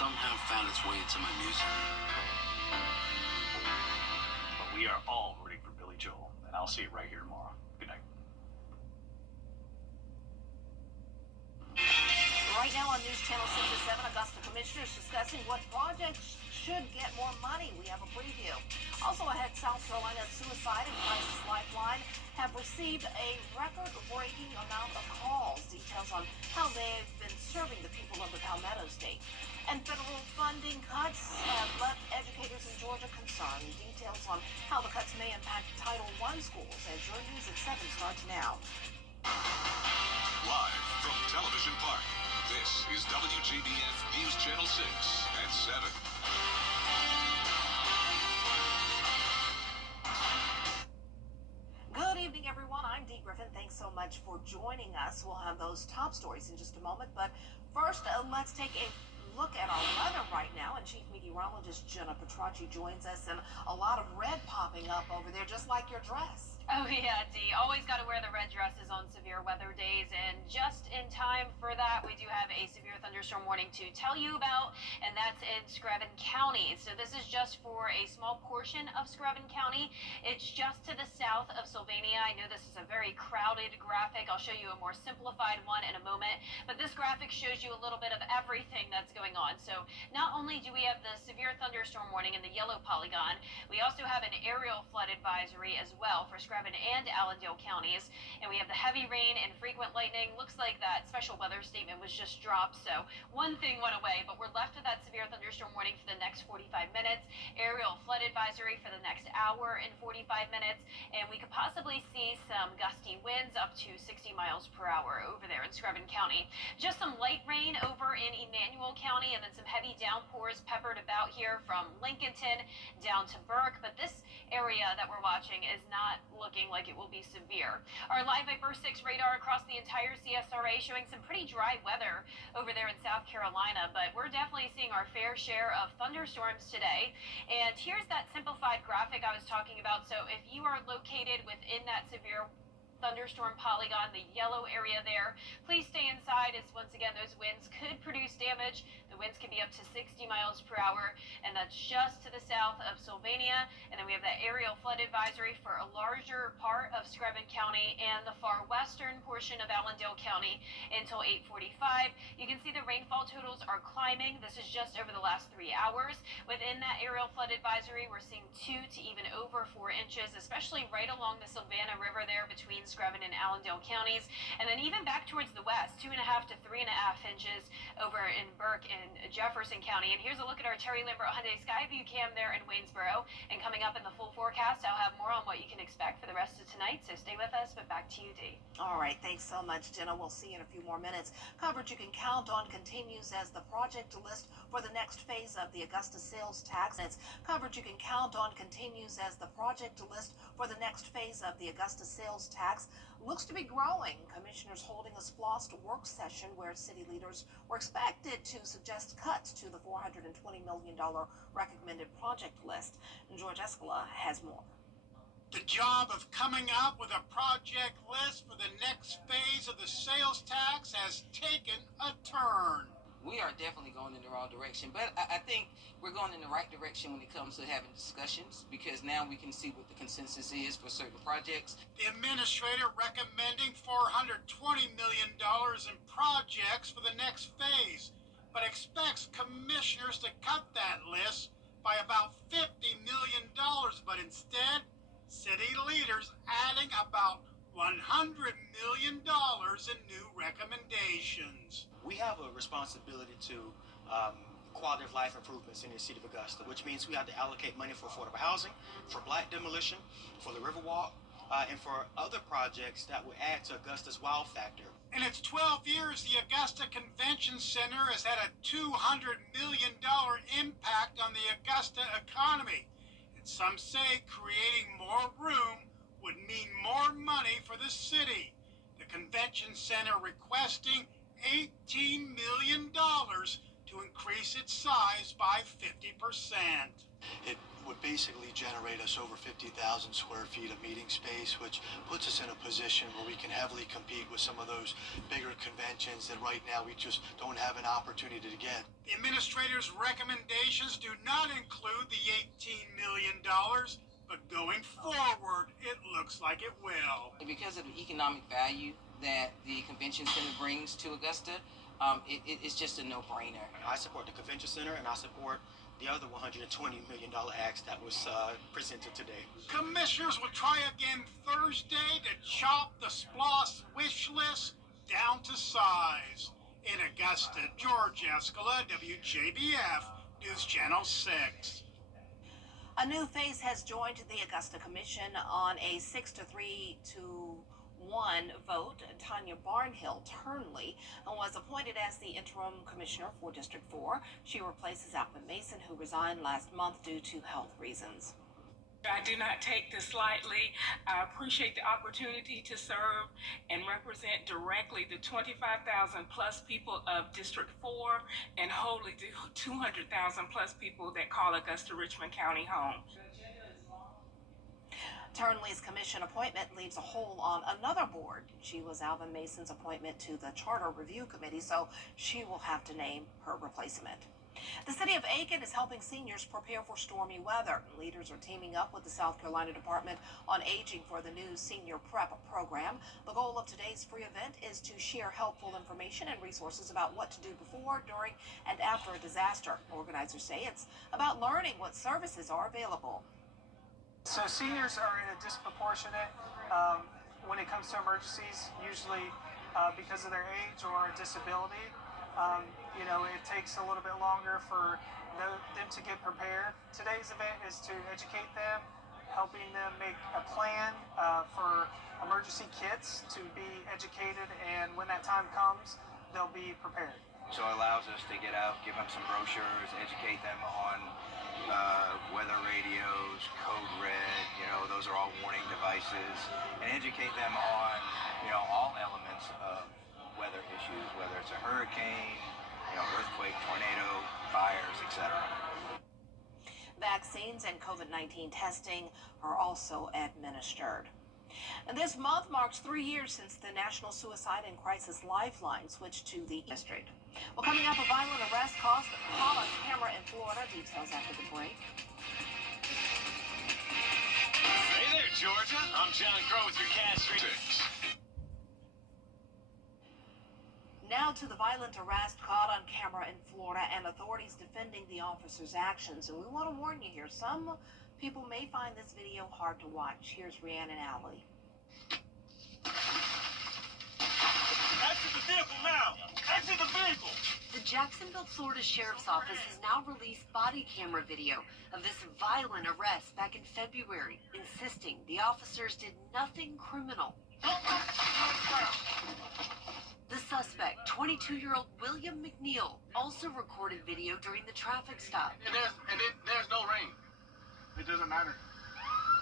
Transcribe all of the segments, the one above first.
somehow found its way into my music. But we are all rooting for Billy Joel, and I'll see you right here tomorrow. Good night. Right now on News Channel 67, Augusta commissioners discussing what projects should get more money. We have a preview. Also ahead, South Carolina Suicide and Crisis Lifeline have received a record-breaking amount of calls. Details on how they've been serving the people of the Palmetto State. And federal funding cuts have left educators in Georgia concerned. Details on how the cuts may impact Title I schools as your news at 7 starts now. Live from Television Park, this is WJBF News Channel 6 at 7. Good evening, everyone. I'm Dee Griffin. Thanks so much for joining us. We'll have those top stories in just a moment. But first, let's take a look at our weather right now. And Chief Meteorologist Jenna Petracci joins us. And a lot of red popping up over there, just like your dress. Oh yeah, Dee. Always got to wear the red dresses on severe weather days. And just in time for that, we do have a severe thunderstorm warning to tell you about, and that's in Screven County. So this is just for a small portion of Screven County. It's just to the south of Sylvania. I know this is a very crowded graphic. I'll show you a more simplified one in a moment, but this graphic shows you a little bit of everything that's going on. So not only do we have the severe thunderstorm warning in the yellow polygon, we also have an aerial flood advisory as well for Screven and Allendale counties, and we have the heavy rain and frequent lightning. Looks like that special weather statement was just dropped, so one thing went away, but we're left with that severe thunderstorm warning for the next 45 minutes, aerial flood advisory for the next hour and 45 minutes, and we could possibly see some gusty winds up to 60 miles per hour over there in Screven County. Just some light rain over in Emmanuel County, and then some heavy downpours peppered about here from Lincolnton down to Burke, but this area that we're watching is not looking like it will be severe. Our live Viper 6 radar across the entire CSRA showing some pretty dry weather over there in South Carolina, but we're definitely seeing our fair share of thunderstorms today. And here's that simplified graphic I was talking about. So if you are located within that severe thunderstorm polygon, the yellow area there, please stay inside, as once again those winds could produce damage. The winds can be up to 60 miles per hour, and that's just to the south of Sylvania. And then we have that aerial flood advisory for a larger part of Screven County and the far western portion of Allendale County until 8:45. You can see the rainfall totals are climbing. This is just over the last 3 hours. Within that aerial flood advisory, we're seeing 2 to even over 4 inches, especially right along the Savannah River there between Screven and Allendale counties, and then even back towards the west, 2.5 to 3.5 inches over in Burke and Jefferson County. And here's a look at our Terry Lambert Hyundai Skyview cam there in Waynesboro. And coming up in the full forecast, I'll have more on what you can expect for the rest of tonight. So stay with us. But back to you, Dee. All right, thanks so much, Jenna. We'll see you in a few more minutes. Coverage you can count on continues as the project list for the next phase of the Augusta sales tax. It's coverage you can count on continues as the project list for the next phase of the Augusta sales tax looks to be growing. Commissioners holding a splost work session where city leaders were expected to suggest cuts to the $420 million recommended project list. And George Escala has more. The job of coming up with a project list for the next phase of the sales tax has taken a turn. We are definitely going in the wrong direction, but I think we're going in the right direction when it comes to having discussions, because now we can see what the consensus is for certain projects. The administrator recommending $420 million in projects for the next phase, but expects commissioners to cut that list by about $50 million, but instead, city leaders adding about $100 million in new recommendations. We have a responsibility to quality of life improvements in the city of Augusta, which means we have to allocate money for affordable housing, for black demolition, for the Riverwalk, and for other projects that will add to Augusta's wow factor. In its 12 years, the Augusta Convention Center has had a $200 million impact on the Augusta economy. And some say creating more room would mean more money for the city. The convention center requesting $18 million to increase its size by 50%. It would basically generate us over 50,000 square feet of meeting space, which puts us in a position where we can heavily compete with some of those bigger conventions that right now we just don't have an opportunity to get. The administrator's recommendations do not include the $18 million, but going forward, it looks like it will. Because of the economic value that the convention center brings to Augusta, it's just a no-brainer. I support the convention center, and I support the other $120 million acts that was presented today. Commissioners will try again Thursday to chop the SPLOST wish list down to size. In Augusta, George Escala, WJBF, News Channel 6. A new face has joined the Augusta Commission on a 6-3 to 1 vote. Tanya Barnhill Turnley was appointed as the interim commissioner for District 4. She replaces Alvin Mason, who resigned last month due to health reasons. I do not take this lightly. I appreciate the opportunity to serve and represent directly the 25,000 plus people of District 4 and wholly the 200,000 plus people that call Augusta Richmond County home. Turnley's commission appointment leaves a hole on another board. She was Alvin Mason's appointment to the Charter Review Committee, so she will have to name her replacement. The city of Aiken is helping seniors prepare for stormy weather. Leaders are teaming up with the South Carolina Department on Aging for the new Senior Prep program. The goal of today's free event is to share helpful information and resources about what to do before, during, and after a disaster. Organizers say it's about learning what services are available. So seniors are in a disproportionate when it comes to emergencies, usually because of their age or a disability. It takes a little bit longer for them to get prepared. Today's event is to educate them, helping them make a plan for emergency kits to be educated, and when that time comes, they'll be prepared. So it allows us to get out, give them some brochures, educate them on weather radios, code red, those are all warning devices, and educate them on, all elements of weather issues, whether it's a hurricane, earthquake, tornado, fires, etc. Vaccines and COVID-19 testing are also administered. And this month marks 3 years since the National Suicide and Crisis Lifeline switched to the district. Well, coming up, a violent arrest caught on camera in Florida. Details after the break. Hey there, Georgia. I'm John Crow with your Cat Street. Now to the violent arrest caught on camera in Florida and authorities defending the officer's actions. And we want to warn you here, some people may find this video hard to watch. Here's Rhiannon Alley. Exit the vehicle now! Exit the vehicle! The Jacksonville, Florida Sheriff's Office has now released body camera video of this violent arrest back in February, insisting the officers did nothing criminal. The suspect, 22-year-old William McNeil, also recorded video during the traffic stop. There's no rain. It doesn't matter.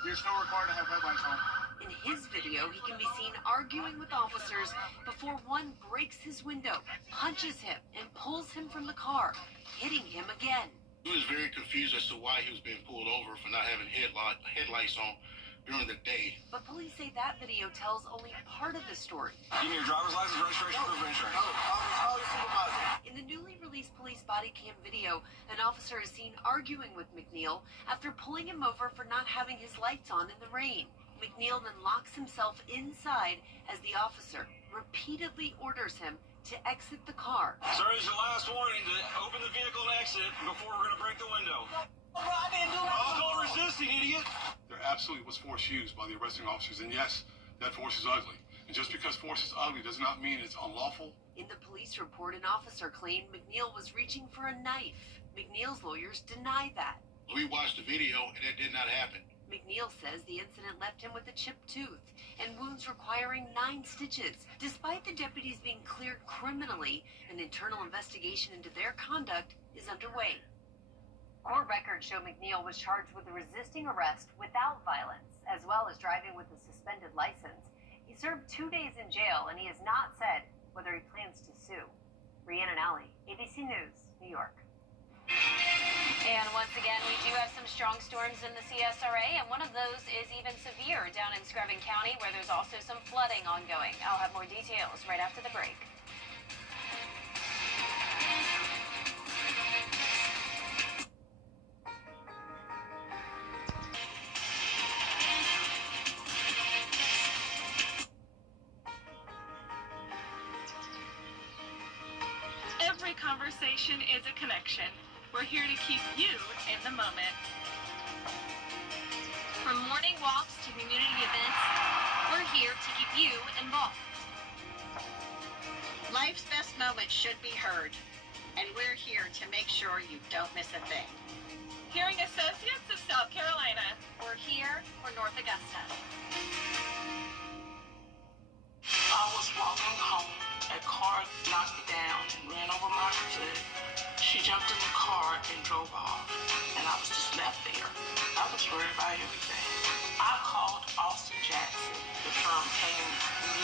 You're still required to have headlights on. In his video, he can be seen arguing with officers before one breaks his window, punches him, and pulls him from the car, hitting him again. He was very confused as to why he was being pulled over for not having headlights on during the day. But police say that video tells only part of the story. Give me your driver's license, registration, proof of insurance. In the newly released police body cam video, an officer is seen arguing with McNeil after pulling him over for not having his lights on in the rain. McNeil then locks himself inside as the officer repeatedly orders him to exit the car. Sir, this is your last warning to open the vehicle and exit before we're going to break the window. I didn't do that. It's called resisting, idiot. There absolutely was force used by the arresting officers, and yes, that force is ugly. And just because force is ugly does not mean it's unlawful. In the police report, an officer claimed McNeil was reaching for a knife. McNeil's lawyers deny that. We watched the video, and it did not happen. McNeil says the incident left him with a chipped tooth and wounds requiring 9 stitches. Despite the deputies being cleared criminally, an internal investigation into their conduct is underway. Court records show McNeil was charged with resisting arrest without violence, as well as driving with a suspended license. He served 2 days in jail, and he has not said whether he plans to sue. Rhiannon Alley, ABC News. New York. And once again, we do have some strong storms in the CSRA, and one of those is even severe down in Screven County, where there's also some flooding ongoing. I'll have more details right after the break. Every conversation is a connection. We're here to keep you in the moment. From morning walks to community events, we're here to keep you involved. Life's best moments should be heard, and we're here to make sure you don't miss a thing. Hearing Associates of South Carolina. We're here for North Augusta. I was walking home. A car knocked me down and ran over my foot. She jumped in the car and drove off, and I was just left there. I was worried about everything. I called Austin Jackson. The firm came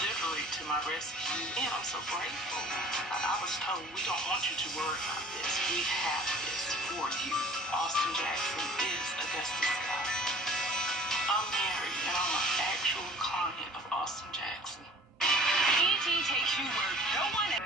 literally to my rescue, and I'm so grateful. I was told, we don't want you to worry about this. We have this for you. Austin Jackson is Augusta Scott. I'm married, and I'm an actual client of Austin Jackson. ET takes you where no one else.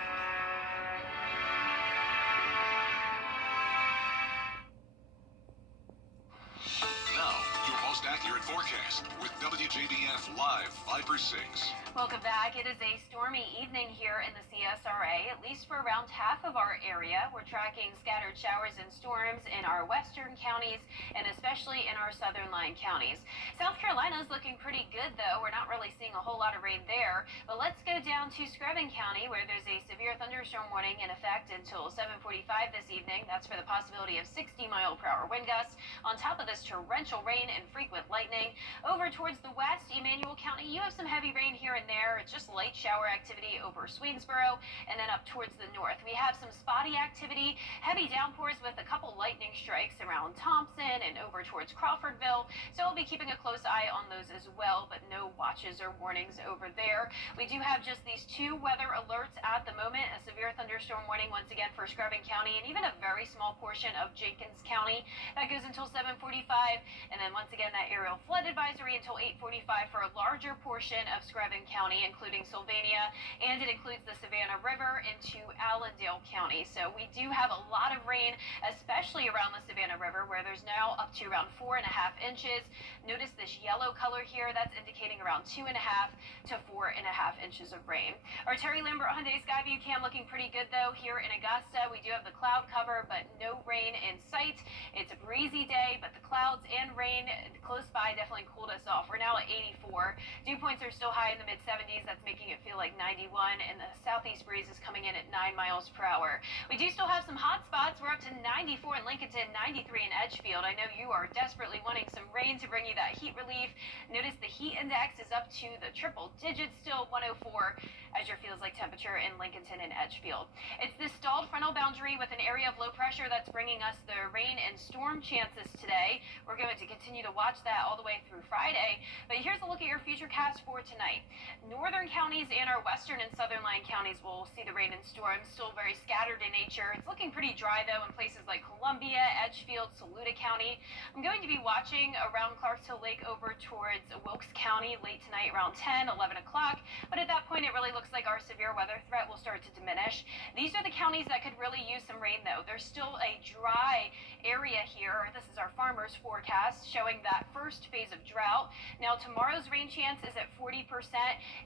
Now, your most accurate forecast with WJBF Live 5 for 6. Welcome back. It is a stormy evening here in the CSRA, at least for around half of our area. We're tracking scattered showers and storms in our western counties and especially in our southern line counties. South Carolina is looking pretty good, though. We're not really seeing a whole lot of rain there. But let's go down to Screven County, where there's a severe thunderstorm warning in effect until 7:45 this evening. That's for the possibility of 60-mile-per-hour wind gusts. On top of this, torrential rain and frequent lightning. Over towards the west, Emmanuel County, you have some heavy rain here and there. It's just light shower activity over Swedesboro, and then up towards the north. We have some spotty activity, heavy downpours with a couple lightning strikes around Thompson and over towards Crawfordville. So we'll be keeping a close eye on those as well, but no watches or warnings over there. We do have just these two weather alerts at the moment, a severe thunderstorm warning once again for Screven County, and even a very small portion of Jenkins County. That goes until 7:45, and then once again that aerial flood advisory until 8:45 for a larger portion of Screven County, including Sylvania, and it includes the Savannah River into Allendale County. So we do have a lot of rain, especially around the Savannah River, where there's now up to around 4.5 inches. Notice this yellow color here, that's indicating around 2.5 to 4.5 inches of rain. Our Terry Lambert Hyundai Skyview cam looking pretty good, though, here in Augusta. We do have the cloud cover, but no rain in sight. It's a breezy day, but the clouds and rain close by definitely cooled us off. We're now at 84. Dew points are still high in the mid-70s. That's making it feel like 91, and the southeast breeze is coming in at 9 miles per hour. We do still have some hot spots. We're up to 94 in Lincolnton, 93 in Edgefield. I know you are desperately wanting some rain to bring you that heat relief. Notice the heat index is up to the triple digits still, 104 as your feels like temperature in Lincolnton and Edgefield. It's this stalled frontal boundary with an area of low pressure that's bringing us the rain and storm chances today. We're going to continue to watch that all the way through Friday. But here's a look at your futurecast for tonight. Northern counties and our western and southern line counties will see the rain and storms, still very scattered in nature. It's looking pretty dry, though, in places like Columbia, Edgefield, Saluda County. I'm going to be watching around Clarksville Lake over towards Wilkes County late tonight around 10, 11 o'clock. But at that point, it really looks like our severe weather threat will start to diminish. These are the counties that could really use some rain, though. There's still a dry area here. This is our farmers forecast showing that first phase of drought. Now, tomorrow's rain chance is at 40%.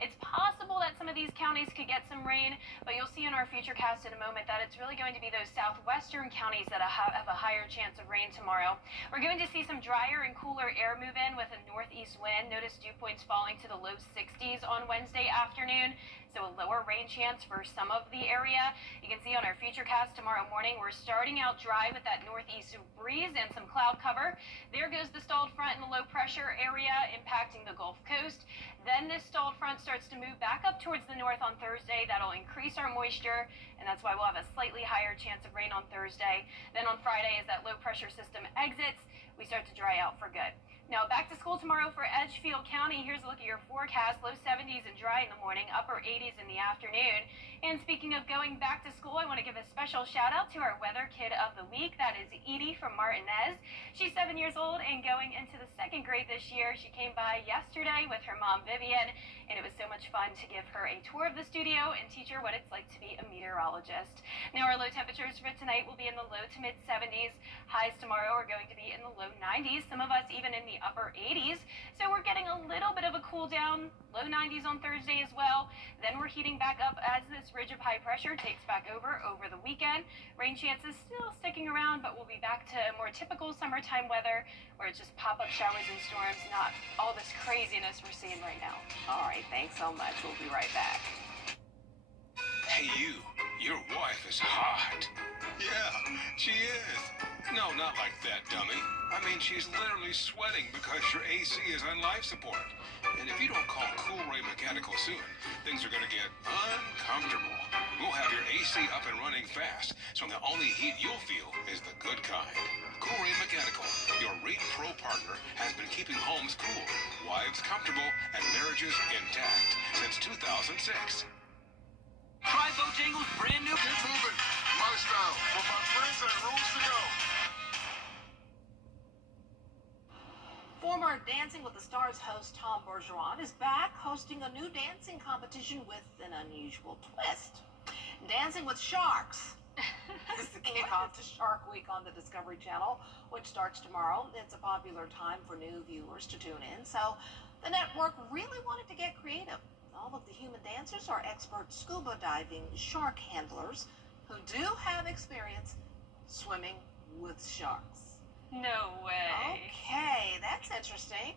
It's possible that some of these counties could get some rain, but you'll see in our futurecast in a moment that it's really going to be those southwestern counties that have a higher chance of rain tomorrow. We're going to see some drier and cooler air move in with a northeast wind. Notice dew points falling to the low 60s on Wednesday afternoon. So a lower rain chance for some of the area. You can see on our futurecast tomorrow morning, we're starting out dry with that northeast breeze and some cloud cover. There goes the stalled front in the low pressure area impacting the Gulf Coast. Then this stalled front starts to move back up towards the north on Thursday. That'll increase our moisture, and that's why we'll have a slightly higher chance of rain on Thursday. Then on Friday, as that low pressure system exits, we start to dry out for good. Now back to school tomorrow for Edgefield County. Here's a look at your forecast. Low 70s and dry in the morning, upper 80s in the afternoon. And speaking of going back to school, I want to give a special shout out to our weather kid of the week. That is Edie from Martinez. She's 7 years old and going into the second grade this year. She came by yesterday with her mom Vivian, and it was so much fun to give her a tour of the studio and teach her what it's like to be a meteorologist. Now our low temperatures for tonight will be in the low to mid 70s. Highs tomorrow are going to be in the low 90s. Some of us even in the upper 80s. So we're getting a little bit of a cool down. Low 90s on Thursday as well. Then we're heating back up as this ridge of high pressure takes back over the weekend. Rain chances still sticking around, but we'll be back to more typical summertime weather where it's just pop-up showers and storms, not all this craziness we're seeing right now. All right, thanks so much. We'll be right back. Hey, you. Your wife is hot. Yeah, she is. No, not like that, dummy. I mean, she's literally sweating because your AC is on life support. And if you don't call Cool Ray Mechanical soon, things are going to get uncomfortable. We'll have your AC up and running fast, so the only heat you'll feel is the good kind. Cool Ray Mechanical, your Rate Pro partner, has been keeping homes cool, wives comfortable, and marriages intact since 2006. Try Bojangles' brand new. Get moving. Lifestyle. For my friends and rules to go. Former Dancing with the Stars host Tom Bergeron is back hosting a new dancing competition with an unusual twist. Dancing with Sharks is the kickoff to Shark Week on the Discovery Channel, which starts tomorrow. It's a popular time for new viewers to tune in, so the network really wanted to get creative. All of the human dancers are expert scuba diving shark handlers who do have experience swimming with sharks. No way. Okay, that's interesting.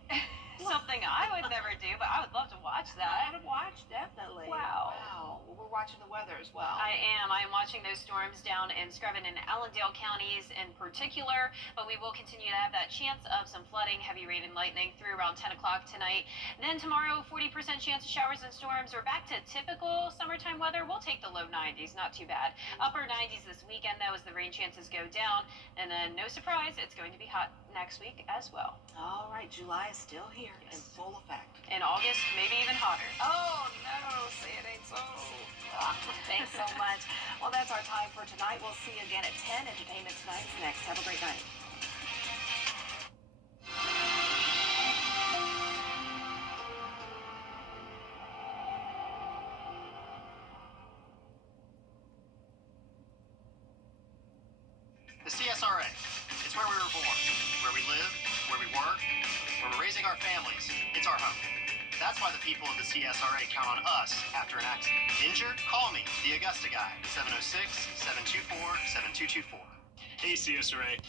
Something I would never do, but I would love to watch I that. would watch, definitely. Wow. Wow. Well, we're watching the weather as well. I am watching those storms down in Screven and Allendale counties in particular, but we will continue to have that chance of some flooding, heavy rain and lightning through around 10 o'clock tonight. Then tomorrow, 40% chance of showers and storms. We're back to typical summertime weather. We'll take the low 90s, not too bad. Upper 90s this weekend, though, as the rain chances go down. And then, no surprise, it's going to be hot next week as well. All right, July is still here in full effect. In August, maybe even hotter. Oh, no, say it ain't so. Thanks so much. Well, that's our time for tonight. We'll see you again at 10. Entertainment Tonight is next. Have a great night. The CSRA. It's where we were born, where we live, where we work, where we're raising our families. It's our home. That's why the people of the CSRA count on us after an accident. Injured? Call me, the Augusta guy, 706-724-7224. Hey, CSRA.